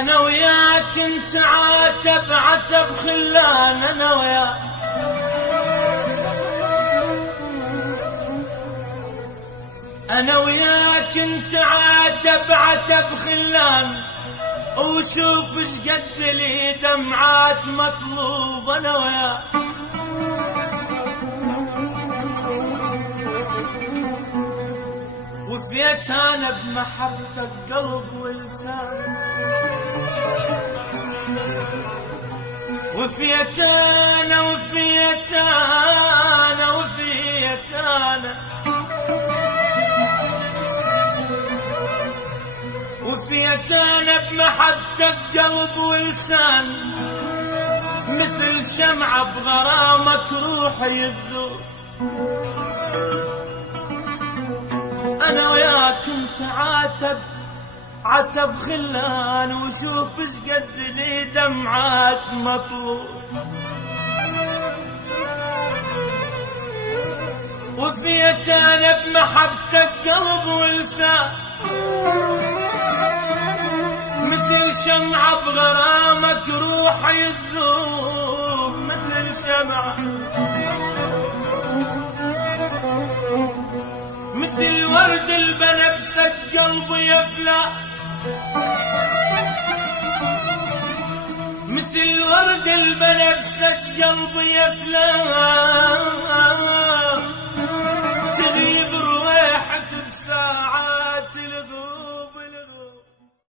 أنا وياك انت عاتب عتب خلان، أنا وياك أنا وياك انت عاتب عتب خلان، وشوف شقد لي دمعات مطلوب. أنا وياك وفيت أنا بمحبتك قلب ولسان، وفيت أنا وفيت أنا وفيت أنا وفيت أنا بمحبتك قلب ولسان، مثل شمعة بغرامك روحي يذوب. أنا وياك انت عاتب عتب خلان، وشوف شقد لي دمعات مطلوب. وفيت أنا بمحبتك قلب ولسان، مثل شمعة بغرامك روحي يذوب. مثل شمعة مثل ورد البنفسج قلبي يفلى، مثل ورد البنفسج قلبي يفلى، تغيب رويحة بساعة